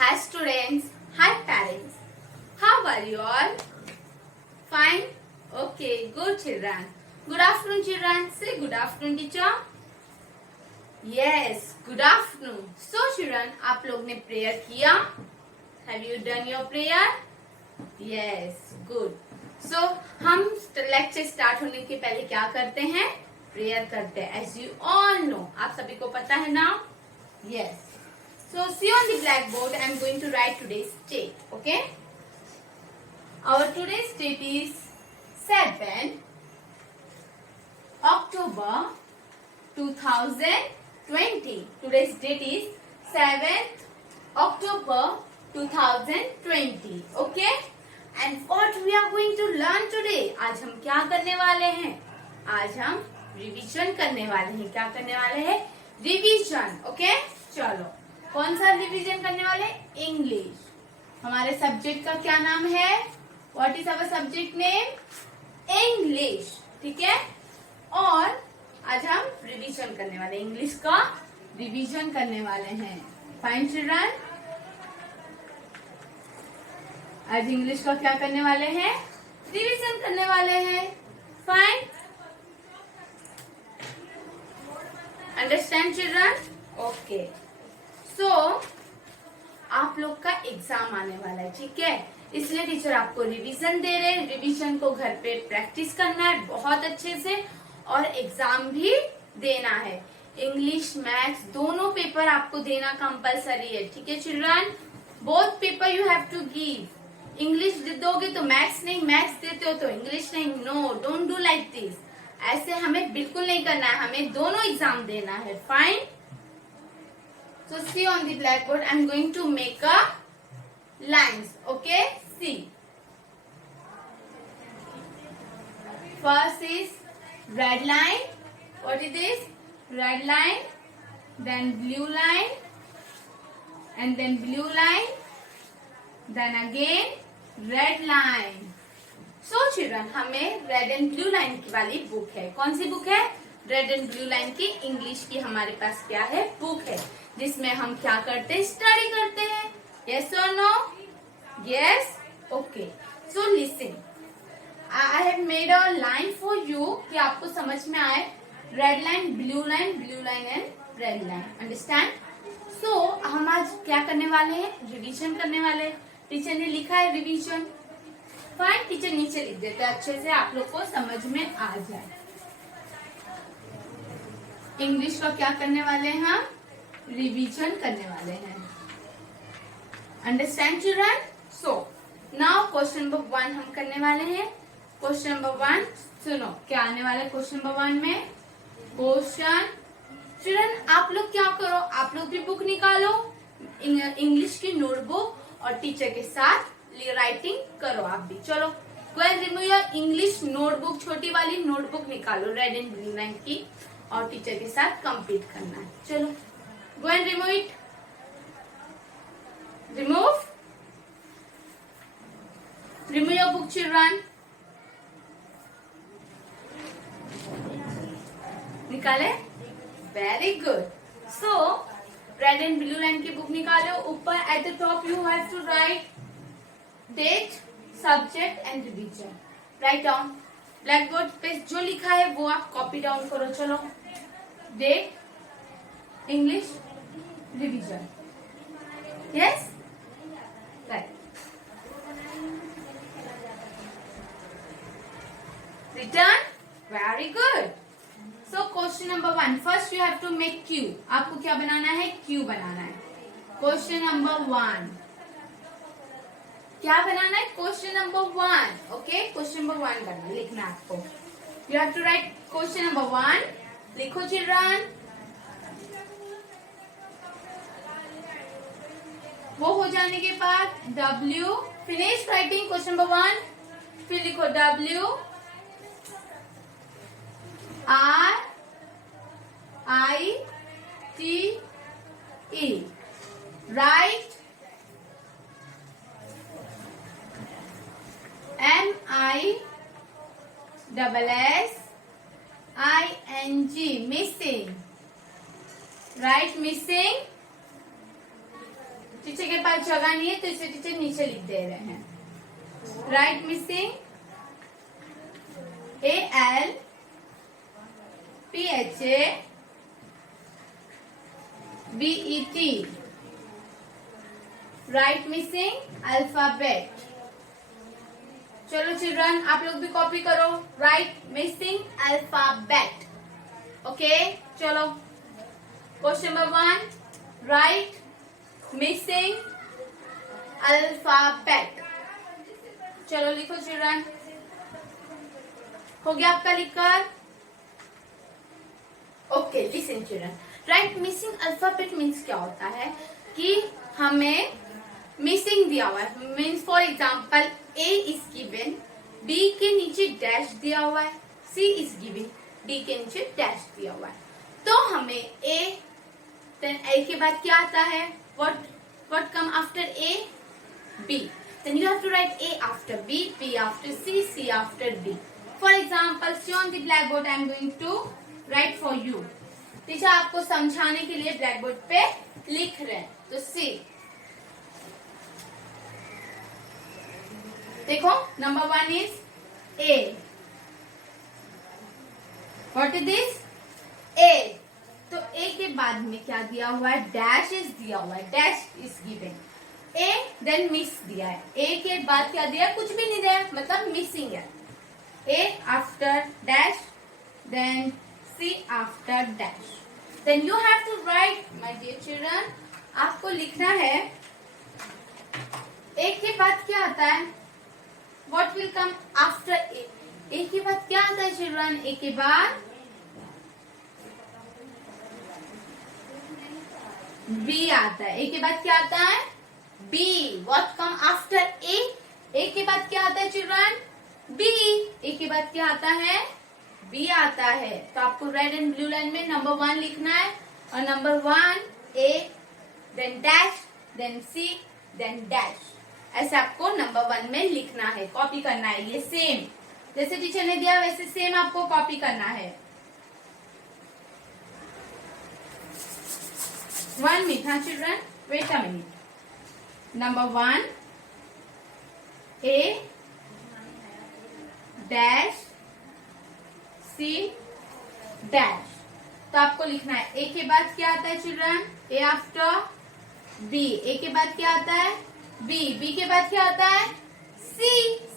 Hi students, hi parents. How are you all? Fine? Okay, good children. Good afternoon children. Say good afternoon teacher. Yes, good afternoon. So children, आप लोग ने prayer किया? Have you done your prayer? Yes, good. So हम lecture start होने के पहले क्या करते हैं? Prayer करते हैं. As you all know, आप सभी को पता है ना? Yes. So see on the blackboard, I am going to write today's date. Okay? Our today's date is 7 October 2020. Today's date is 7th October 2020. Okay? And what we are going to learn today? आज हम क्या करने वाले हैं? आज हम revision करने वाले हैं. क्या करने वाले हैं? रिवीजन. ओके? चलो. कौन सा रिवीजन करने वाले? इंग्लिश. हमारे सब्जेक्ट का क्या नाम है? What is our subject name? English. ठीक है? और आज हम रिवीजन करने वाले, इंग्लिश का रिवीजन करने वाले हैं. Fine children? आज इंग्लिश का क्या करने वाले हैं? रिवीजन करने वाले हैं. फाइन? Understand children? ओके. सो आप लोग का एग्जाम आने वाला है, ठीक है? इसलिए टीचर आपको रिवीजन दे रहे हैं. रिवीजन को घर पे प्रैक्टिस करना है बहुत अच्छे से और एग्जाम भी देना है. इंग्लिश मैथ्स दोनों पेपर आपको देना कंपलसरी है. ठीक है children? Both paper you have to give. English दोगे तो मैथ्स नहीं, मैथ्स देते हो तो इंग्लिश नहीं. No, don't do like this. ऐसे हमें बिल्कुल नहीं करना है. हमें दोनों एग्जाम देना है. Fine? So see on the blackboard, I am going to make a lines. Okay? See. First is red line. What is this? Red line. Then blue line. And then blue line. Then again red line. So children, हमें red and blue line की वाली book है. कौन सी book है? Red and blue line की English की हमारे पास क्या है? बुक है. जिसमें हम क्या करते हैं? स्टडी करते हैं. यस और no? Yes. Okay. So listen, I have made a line for you कि आपको समझ में आए. Red line, blue line and red line. Understand? So हम आज क्या करने वाले हैं? रिवीजन करने वाले हैं. टीचर ने लिखा है रिवीजन. फाइन. टीचर नीचे लिख देते हैं अच्छे से, आप लोग को समझ में आ जाए. इंग्लिश का क्या करने वाले हैं? हम रिवीजन करने वाले हैं. Understand children? So now question number 1 हम करने वाले हैं. क्वेश्चन नंबर 1 सुनो. क्या आने वाला है क्वेश्चन नंबर 1 में? क्वेश्चन. चिल्ड्रन आप लोग क्या करो, आप लोग भी बुक निकालो, इंग्लिश की नोटबुक, और टीचर के साथ राइटिंग करो आप भी. चलो, go and remove your English notebook. छोटी वाली नोटबुक निकालो रेड एंड ब्लू लाइन की, और टीचर के साथ कंप्लीट करना है. चलो, go and remove it. Remove your book children. निकाले? Very good. So red and blue line की बुक निकालो. ऊपर at the top you have to write date, subject and revision. Write down. Black board पे जो लिखा है वो आप कॉपी डाउन करो. चलो, date, English, revision. Yes? Right. Return. Very good. So question number 1, first you have to make Q. आपको क्या बनाना है? क्यू बनाना है. क्वेश्चन नंबर 1 क्या बनाना है? Question number 1. Okay, question number 1 करना, लिखना आपको. You have to write question number 1. लिखो चिल्ड्रन. वो हो जाने के बाद W, finish writing question number 1. फिर लिखो W R I T E. Write. MISSING. missing. Write missing. Teacher के पास जगह नहीं है तो इसे टीचर नीचे लिख दे रहे हैं. Right missing ALPHABET. Right missing alphabet. चलो चिल्ड्रन आप लोग भी कॉपी करो. Right missing alphabet. ओके चलो question number 1 right missing alphabet. चलो लिखो चिल्ड्रन. हो गया आपका लिखकर? Okay listen children. Right missing alphabet means क्या होता है कि हमें मिसिंग दिया हुआ है. Means for example A is given, B के नीचे डैश दिया हुआ है, C इज गिवन, D के नीचे डैश दिया हुआ है. तो हमें A, देन A के बाद क्या आता है? What come after A? B. Then you have to write A after B, B after C, C after D. For example, see on the blackboard I am going to write for you. Teacher आपको समझाने के लिए blackboard पे लिख रहे हैं. तो C. देखो number 1 is A. What is this? A. तो A के बाद में क्या दिया हुआ है? डैश इज दिया हुआ है. Dash is given. A then miss दिया है. A के बाद क्या दिया? कुछ भी नहीं दिया, मतलब मिसिंग है. A after dash then C after dash. Then you have to write my dear children. आपको लिखना है A के बाद क्या आता है? What will come after A? A के बाद क्या आता है चिल्ड्रन? A के बाद B आता है. A के बाद क्या आता है? B. What come after A? A के बाद क्या आता है चिल्ड्रन? B. A के बाद क्या आता है? B आता है. तो आपको रेड एंड ब्लू लाइन में नंबर 1 लिखना है और number 1 A, then dash, then C, then dash. ऐसे आपको नंबर 1 में लिखना है, कॉपी करना है. ये सेम जैसे टीचर ने दिया वैसे सेम आपको कॉपी करना है. 1 मिनट. हाँ children wait a minute. Number 1 A dash C dash. तो आपको लिखना है A के बाद क्या आता है children? A after B. A के बाद क्या आता है? B. B के बाद क्या आता है? C.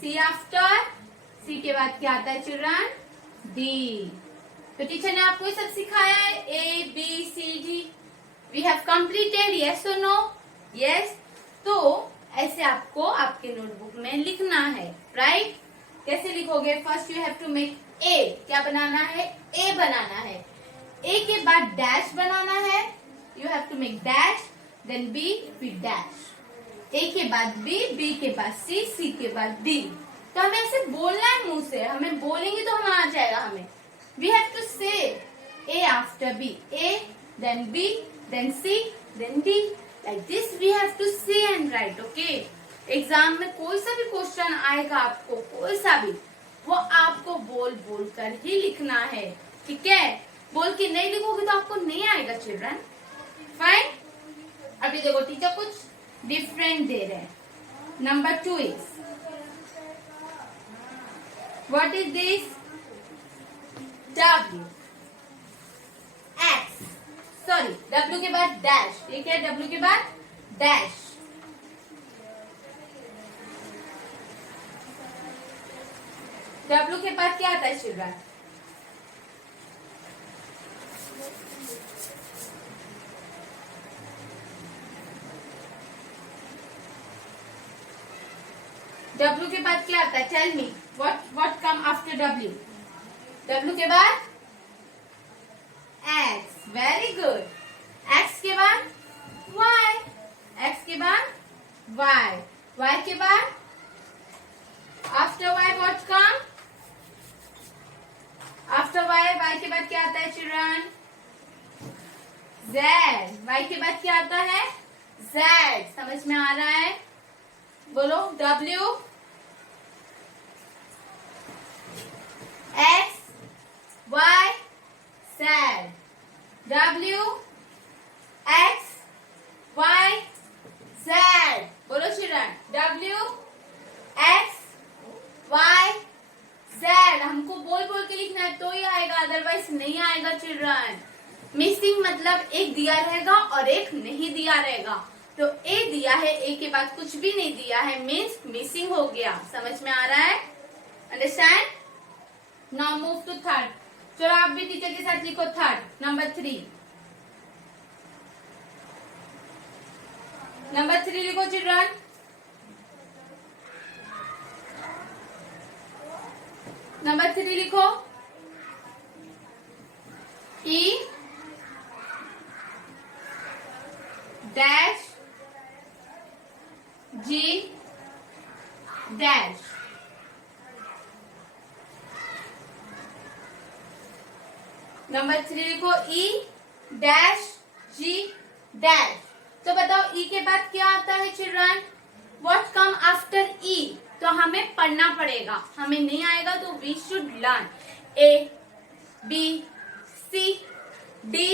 C आफ्टर C के बाद क्या आता है चिल्ड्रन? D. तो टीचर ने आपको ये सब सिखाया है. A B C D. We have completed. Yes or no? Yes. तो ऐसे आपको आपके नोटबुक में लिखना है. राइट? कैसे लिखोगे? First you have to make A. क्या बनाना है? A बनाना है. A के बाद डैश बनाना है. You have to make dash, then B, फिर डैश. A के बाद B, B के बाद C, C के बाद D. तो हमें ऐसे बोलना है मुंह से. हमें बोलेंगे तो हम आ जाएगा हमें. We have to say A after B. A, then B, then C, then D. Like this we have to say and write. Okay? Exam में कोई सा भी क्वेश्चन आएगा आपको, कोई सा भी, वो आपको बोल बोल कर ही लिखना है. ठीक है? बोल के नहीं लिखोगे तो आपको नहीं आएगा चिल्ड्रन. फाइन. अभी देखो टीचर कुछ डिफरेंट दे रहे हैं. Number 2 is what is this? W. X. Sorry W के बाद डैश. ठीक है? W के बाद डैश. W के बाद क्या आता है चिल्ड्रन? W के बाद क्या आता है? Tell me what come after W? W के बाद X. Very good. X के बाद Y. X के बाद Y. Y के बाद after Y what come? After Y, Y के बाद क्या आता है चिल्ड्रन? Z. Y के बाद क्या आता है? Z. समझ में आ रहा है? बोलो. W, X, Y, Z. W, X, Y, Z. बोलो children, W X Y Z. हमको बोल बोल के लिखना है तो ही आएगा, अदरवाइज नहीं आएगा चिल्ड्रन। मिसिंग मतलब एक दिया रहेगा और एक नहीं दिया रहेगा। तो ए दिया है, ए के बाद कुछ भी नहीं दिया है, मीन्स मिसिंग हो गया। समझ में आ रहा है? Understand? Now move to third. चलो आप भी टीचर के साथ लिखो थर्ड, नंबर 3। नंबर 3 लिखो चिल्ड्रन। नंबर 3 लिखो। E dash G dash. Number 3 लिखो E डैश G डैश। तो बताओ E के बाद क्या आता है children? What come after E? तो हमें पढ़ना पड़ेगा, हमें नहीं आएगा तो we should learn. A B C D,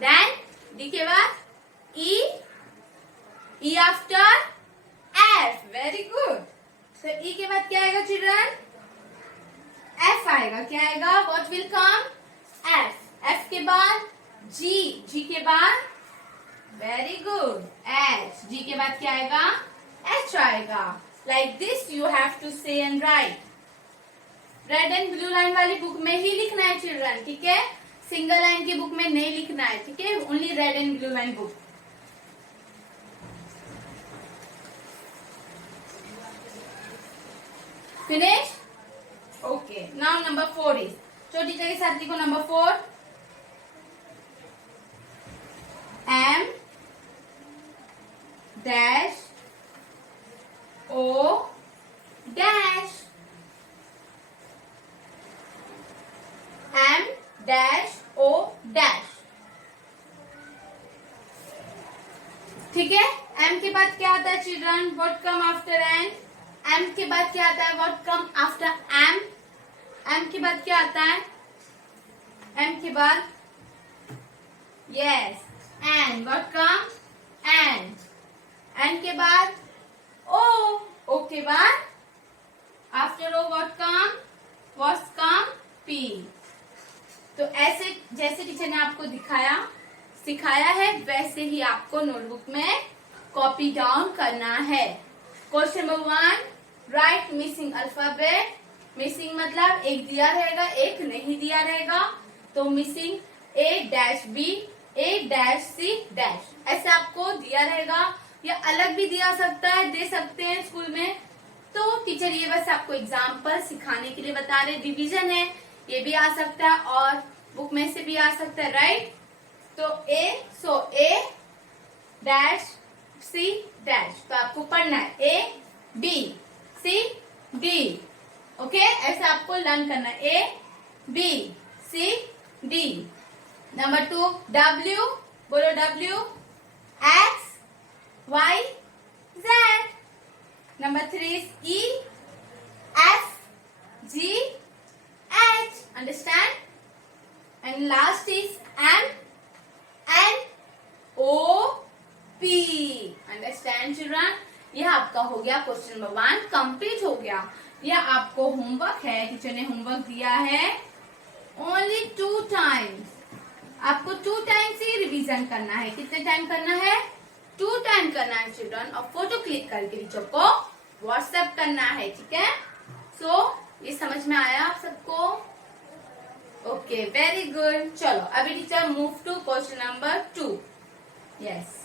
then D के बाद E, E after F। Very good. तो E के बाद क्या आएगा चिल्ड्रन? F आएगा। क्या आएगा? What will come? F। F के बाद G, G के बाद वेरी गुड H, G के बाद क्या आएगा? H आएगा। Like this you have to say and write. Red and blue line वाली बुक में ही लिखना है चिल्ड्रन, ठीक है? सिंगल लाइन की बुक में नहीं लिखना है, ठीक है? Only red and blue line book. Finish? Okay. Now number 4 is, तो टीचर के साथ लिखो number 4। M dash O dash. M dash O dash. ठीक है? M के बाद क्या आता है children? What come after N? M के बाद क्या आता है? What come after M? M के बाद क्या आता है? M के बाद yes N। What come? N। N के बाद O। O के बाद after O what come? What's come? P। तो ऐसे जैसे टीचर ने आपको सिखाया है वैसे ही आपको नोटबुक में कॉपी डाउन करना है। Question number 1, right missing alphabet. Missing मतलब एक दिया रहेगा, एक नहीं दिया रहेगा। तो missing A dash B, A dash C dash, ऐसे आपको दिया रहेगा या अलग भी दिया सकता है, दे सकते हैं स्कूल में। तो टीचर ये बस आपको एग्जाम्पल सिखाने के लिए बता रहे। डिवीजन है, ये भी आ सकता है और बुक में से भी आ सकता है, राइट? तो A डैश C डैश, तो आपको पढ़ना है A B C D। Okay, ऐसा आपको लर्न करना है, A B C D। Number 2 W, बोलो W X Y Z। Number 3 E F G H, understand? And last is M N O P, understand children? यह आपका हो गया question number 1 complete हो गया। यह आपको होमवर्क है, टीचर ने होमवर्क दिया है ओनली 2 टाइम्स। आपको 2 टाइम्स ही रिवीजन करना है। कितने टाइम करना है? 2 टाइम करना है चिल्ड्रन, और फोटो क्लिक करके टीचर को व्हाट्सएप करना है, ठीक है? सो ये समझ में आया आप सबको? Okay, very good. चलो अभी teacher move to question number 2। Yes,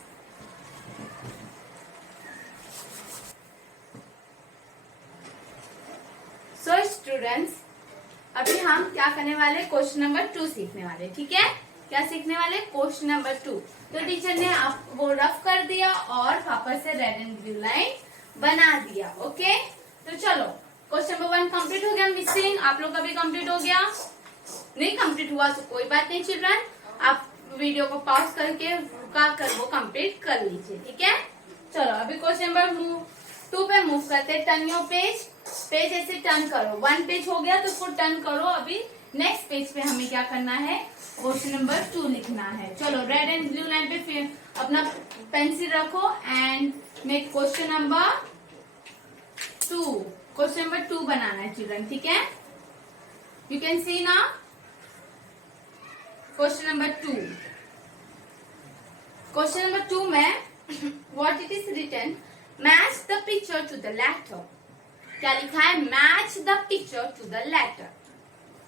so students, अभी हम क्या करने वाले? क्वेश्चन नंबर 2 सीखने वाले, ठीक है? क्या सीखने वाले? Question number 2। तो टीचर ने आपको रफ कर दिया और वापस से रेड एंड ब्लू लाइन बना दिया। ओके, तो चलो क्वेश्चन नंबर 1 कंप्लीट हो गया। मिसिंग आप लोग का भी कंप्लीट हो गया। नहीं कंप्लीट हुआ तो कोई बात नहीं चिल्ड्रन, आप वीडियो को पॉज करके रुका कर वो कंप्लीट कर लीजिए, ठीक है? चलो अभी क्वेश्चन नंबर 2 पे मूव करते हैं। Turn your page. पेज ऐसे टर्न करो। 1 पेज हो गया तो उसको टर्न करो। अभी नेक्स्ट पेज पे हमें क्या करना है, क्वेश्चन नंबर 2 लिखना है। चलो रेड एंड ब्लू लाइन पे फिर अपना पेंसिल रखो and make question number 2। Question number 2 बनाना है चिल्ड्रन, ठीक है। यू कैन सी ना क्वेश्चन नंबर 2। क्वेश्चन नंबर 2 में what it is written, match the picture to the letter. क्या लिखा है, match the picture to the letter,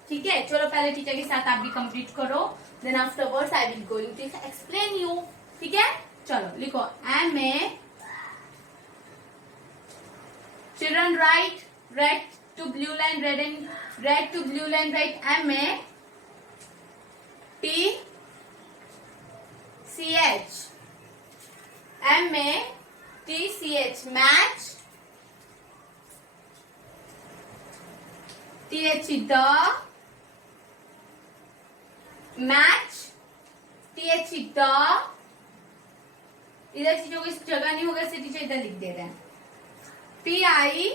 ठीक है। चलो पहले टीचर के साथ आप भी कंप्लीट करो, then afterwards I will going to explain you, ठीक है। चलो लिखो, M A, children write red to blue line, red to blue line, write M A T C H, M A T C H, match, T H the, match, T H the, इधर चीजों की जगह नहीं होगा इसलिए teacher इधर लिख दे रहे हैं। पी आई,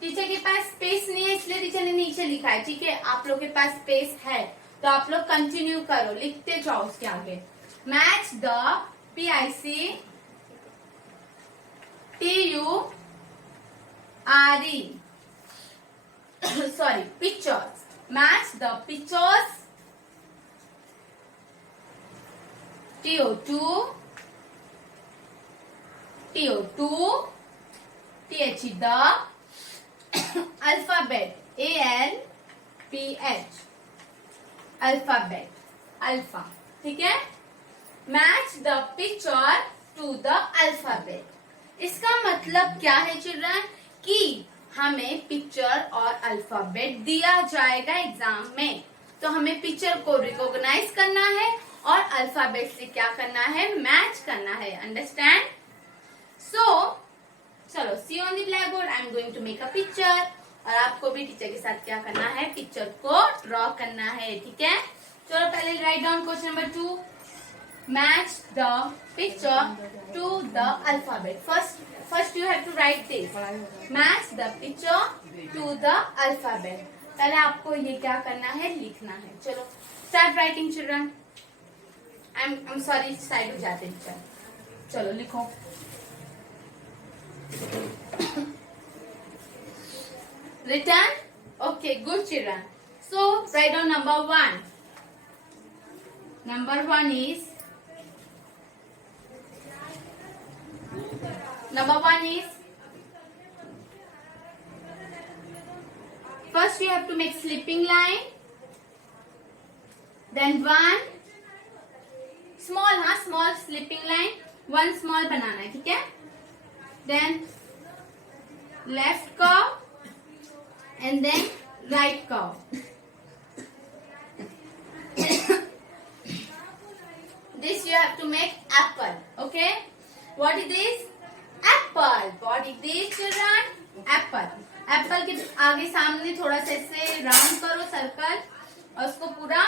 टीचर के पास स्पेस नहीं है इसलिए टीचर ने नीचे लिखा है, ठीक है। आप लोग के पास स्पेस है तो आप लोग कंटिन्यू करो, लिखते जाओ उसके आगे। Match the, P I C T U R E, sorry, pictures, match the pictures, TO2, TH the, alphabet, ALPH, alphabet, alpha, ठीक है। match the picture to the alphabet, इसका मतलब क्या है चिल्ड्रन, कि हमें पिक्चर और अल्फाबेट दिया जाएगा एग्जाम में, तो हमें पिक्चर को रिकॉग्नाइज करना है और अल्फाबेट से क्या करना है, मैच करना है, अंडरस्टैंड। सो चलो, see on the black board, I am going to make a picture, और आपको भी टीचर के साथ क्या करना है, पिक्चर को ड्रॉ करना है, ठीक है। चलो पहले write down question number 2, match the picture to the alphabet. First you have to write this. Match the picture to the alphabet. पहले आपको ये क्या करना है, लिखना है। चलो start writing children. I'm sorry, side हो जाते हैं। चलो लिखो। Written? Okay, good children. So write down number 1. Number 1 is first you have to make sleeping line, then one small sleeping line, one small बनाना है, ठीक है। then left curve and then right curve. This you have to make apple, okay. What is this? Apple. What is this children? Apple. Apple के आगे सामने थोड़ा सा ऐसे round करो सर्कल और उसको पूरा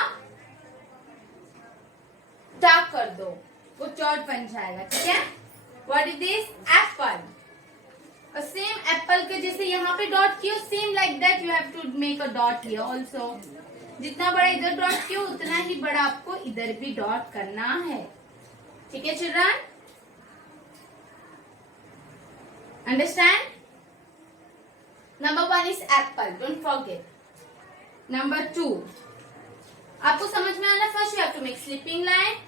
डार्क कर दो, वो चौट बन जाएगा, ठीक है। What is this? Apple. और सेम एप्पल के जैसे यहाँ पे डॉट किया, same like that you have to make a dot here also. जितना बड़ा इधर डॉट किया उतना ही बड़ा आपको इधर भी डॉट करना है, ठीक है children, understand. Number 1 is apple, don't forget. Number 2, आपको समझ में आना, first you have to make sleeping line,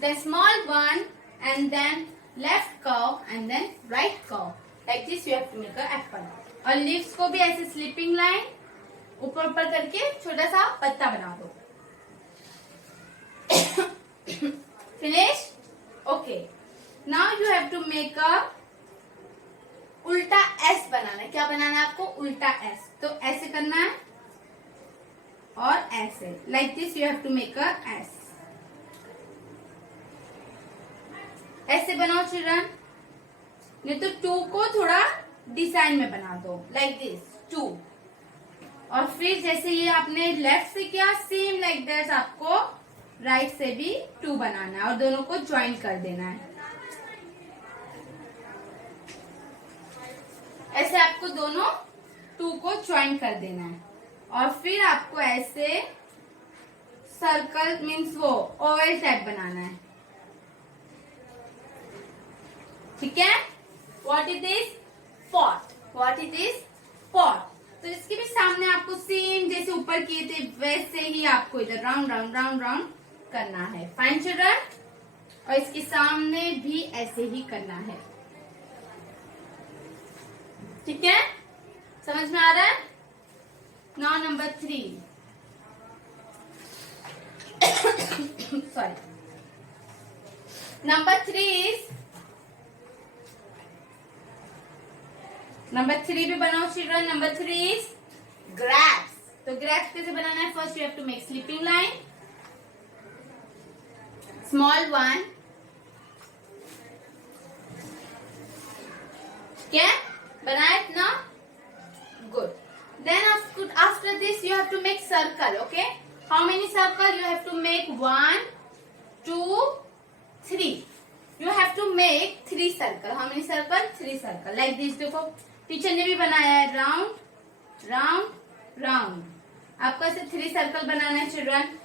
then small one, and then left curve and then right curve. Like this you have to make a apple. और leaves को भी ऐसे sleeping line ऊपर ऊपर करके छोटा सा पत्ता बना दो। Finish? Okay. Now you have to make a उल्टा एस बनाना है। क्या बनाना है आपको? उल्टा एस। तो ऐसे करना है और ऐसे, like this you have to make a S. ऐसे बनाओ चिल्ड्रन, नहीं तो 2 को थोड़ा डिजाइन में बना दो, लाइक दिस 2। और फिर जैसे ये आपने लेफ्ट से किया, सेम लाइक दैट आपको राइट से भी 2 बनाना है और दोनों को ज्वाइन कर देना है। ऐसे आपको दोनों 2 को ज्वाइन कर देना है और फिर आपको ऐसे सर्कल मीन्स वो ओवल टाइप बनाना है, ठीक है। What is this? Pot. What is this? Pot. तो इसके भी सामने आपको सेम जैसे ऊपर किए थे वैसे ही आपको इधर राउंड राउंड राउंड राउंड करना है। Fine children. और इसके सामने भी ऐसे ही करना है, ठीक है। समझ में आ रहा है? नाउ नंबर 3 सॉरी नंबर 3 भी बनाओ चिल्ड्रन। Number 3 is grapes. तो ग्रैप्स कैसे बनाना है? First you have to make sleeping line, small one, क्या बनाए इतना? Good. Then after this you have to make circle. Okay, how many circle you have to make? 1 2 3. You have to make 3 circle. How many circle? 3 circle like this. देखो teacher ने भी बनाया है, round round round. आपको ऐसे 3 circle बनाना है children.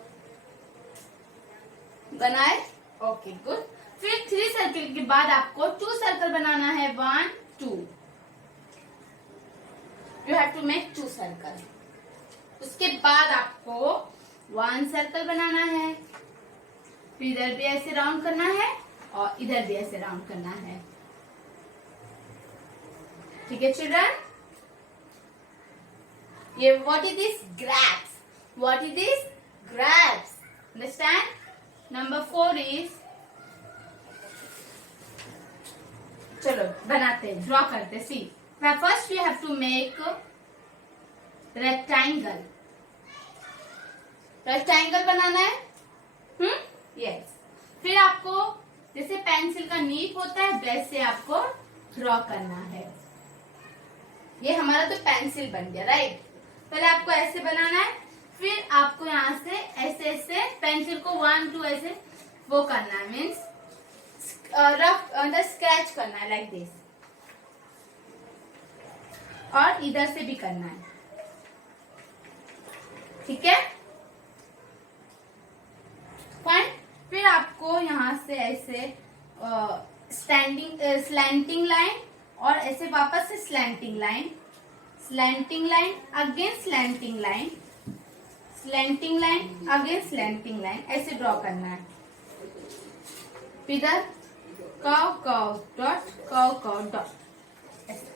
बनाए? Okay good. फिर 3 सर्कल के बाद आपको 2 सर्कल बनाना है, 1 2। You have to make 2 circle. उसके बाद आपको 1 सर्कल बनाना है, फिर इधर भी ऐसे राउंड करना है और इधर भी ऐसे राउंड करना है, ठीक है चिल्ड्रन। ये what is this? Grapes. What is this? Grapes. Understand? Number 4 is, चलो बनाते हैं, ड्रॉ करते। See first we have to make rectangle. Rectangle बनाना है, यस। फिर आपको जैसे पेंसिल का नीब होता है वैसे आपको ड्रॉ करना है। ये हमारा तो पेंसिल बन गया, राइट। पहले आपको ऐसे बनाना है, फिर आपको यहाँ से ऐसे ऐसे पेंसिल को 1 2 ऐसे वो करना है, मीन्स रफ अंदर स्क्रैच करना है लाइक दिस, और इधर से भी करना है, ठीक है। फाइन। फिर आपको यहाँ से ऐसे स्लैंटिंग लाइन और ऐसे वापस से slanting line, slanting line again slanting line, slanting line again slanting line, ऐसे ड्रॉ करना है। इधर curve curve dot, curve curve dot, ऐसे।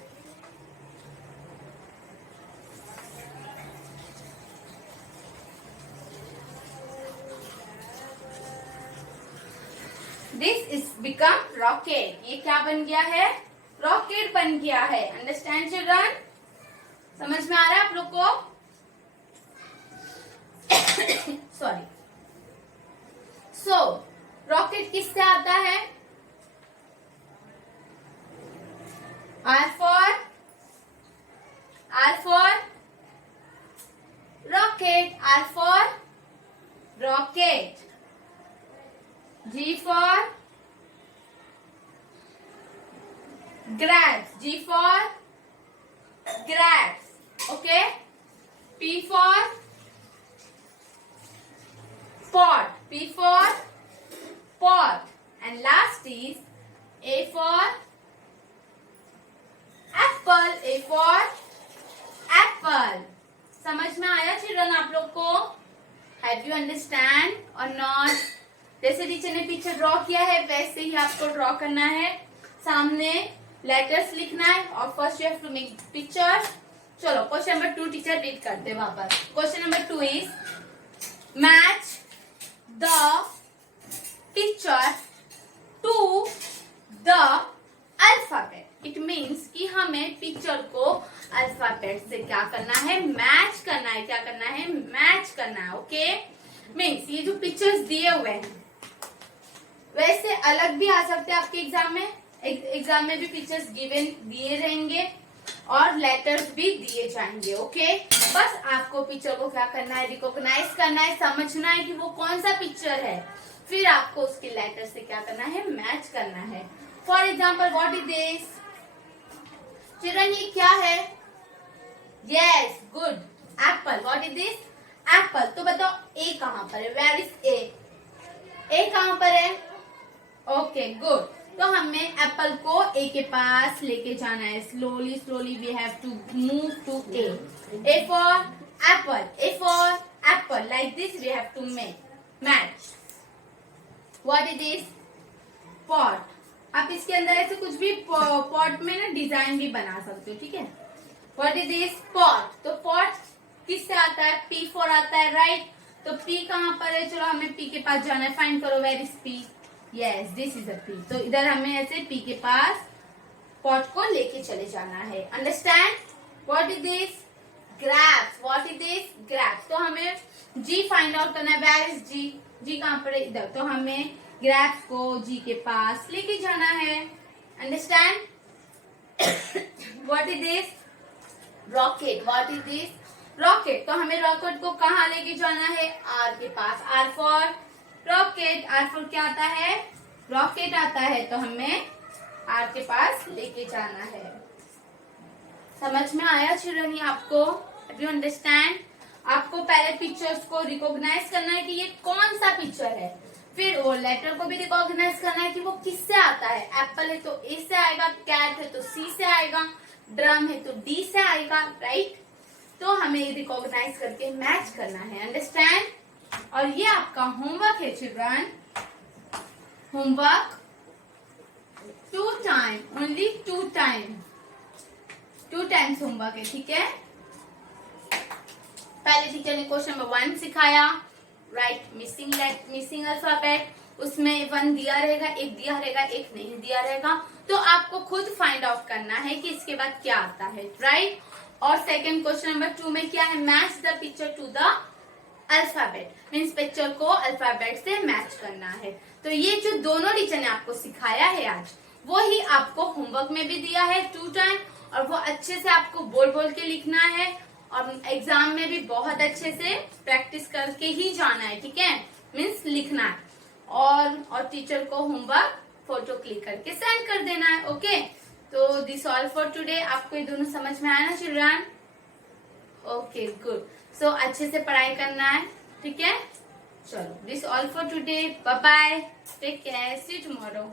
This is become rocket. ये क्या बन गया है? रॉकेट बन गया है। Understand children? समझ में आ रहा है आप लोग को? सॉरी। सो रॉकेट किससे आता है? R for rocket, R for rocket, G for grabs, G for grabs, okay, P for pot, P for pot, and last is A for apple, A for apple. समझ में आया चिल्ड्रन आप लोग को? Have you understand और not? जैसे teacher ने पीछे ड्रॉ किया है वैसे ही आपको ड्रॉ करना है। सामने लेटर्स लिखना है और first you have to make picture. चलो क्वेश्चन नंबर 2 टीचर रीड करते हैं वापस। Question number 2 is match the picture to the alphabet. It means कि हमें पिक्चर को अल्फाबेट से क्या करना है? मैच करना है। क्या करना है? मैच करना है। ओके, मीन्स ये जो पिक्चर्स दिए हुए हैं वैसे अलग भी आ सकते हैं आपके एग्जाम में। एग्जाम में भी पिक्चर्स गिवन दिए रहेंगे और लेटर्स भी दिए जाएंगे। ओके, बस आपको पिक्चर को क्या करना है? रिकॉग्नाइज करना है, समझना है कि वो कौन सा पिक्चर है, फिर आपको उसके लेटर से क्या करना है? मैच करना है। For example what is this? Children ये क्या है? Yes, good, Apple. What is this? Apple. तो बताओ ए कहाँ पर है? Where is a? ए कहाँ पर है? Okay good. तो हमें एप्पल को ए के पास लेके जाना है. Slowly slowly we have to move to A. A for apple. A for apple. Like this we have to make match. What is this? Pot. आप इसके अंदर ऐसे कुछ भी पॉट में ना डिजाइन भी बना सकते हो. ठीक है. What is this? पॉट. तो पॉट किससे आता है? पी फॉर आता है. राइट. तो पी कहाँ पर है? चलो हमें पी के पास जाना है. फाइंड करो where is P. Yes this is the P. तो इधर हमें ऐसे पी के पास पॉट को लेके चले जाना है. Understand? What is this? Grapes. What is this? Grapes. तो हमें जी फाइंड आउट करना है. वेयर इज जी? जी कहाँ पर है? इधर. तो हमें ग्रैप्स को जी के पास लेके जाना है. Understand? What is this? Rocket. What is this? Rocket. तो हमें रॉकेट को कहाँ लेके जाना है? आर के पास. R for rocket. R for क्या आता है? रॉकेट आता है. तो हमें आर के पास लेके जाना है. समझ में आया चिल्ड्रन आपको? Do you understand? आपको पहले पिक्चर्स को रिकॉग्नाइज करना है कि ये कौन सा पिक्चर है. फिर वो लेटर को भी रिकॉग्नाइज करना है कि वो किससे आता है. एप्पल है तो ए से आएगा. कैट है तो सी से आएगा. ड्रम है तो डी से आएगा. राइट. तो हमें रिकॉग्नाइज करके मैच करना है. अंडरस्टैंड? और ये आपका होमवर्क है children. Homework 2 time. Only 2 time. 2 times homework है. ठीक है. पहले टीचर ने क्वेश्चन नंबर 1 सिखाया. राइट. Missing alphabet. उसमें 1 दिया रहेगा, 1 दिया रहेगा, 1 नहीं दिया रहेगा. तो आपको खुद फाइंड आउट करना है कि इसके बाद क्या आता है. राइट. और सेकंड क्वेश्चन नंबर 2 में क्या है? Match the picture to the alphabet. Means picture को अल्फाबेट से मैच करना है. तो ये जो दोनों टीचर ने आपको सिखाया है आज, वो ही आपको होमवर्क में भी दिया है 2 टाइम. और वो अच्छे से आपको बोल बोल के लिखना है. और एग्जाम में भी बहुत अच्छे से प्रैक्टिस करके ही जाना है. ठीक है. मीन्स लिखना है. और टीचर को होमवर्क फोटो क्लिक करके सेंड कर देना है. ओके. तो दिस ऑल फॉर टुडे. आपको ये दोनों समझ में आया ना चिल्ड्रन? Okay good. सो अच्छे से पढ़ाई करना है. ठीक है. चलो this all for today. Bye bye. Take care. See you tomorrow.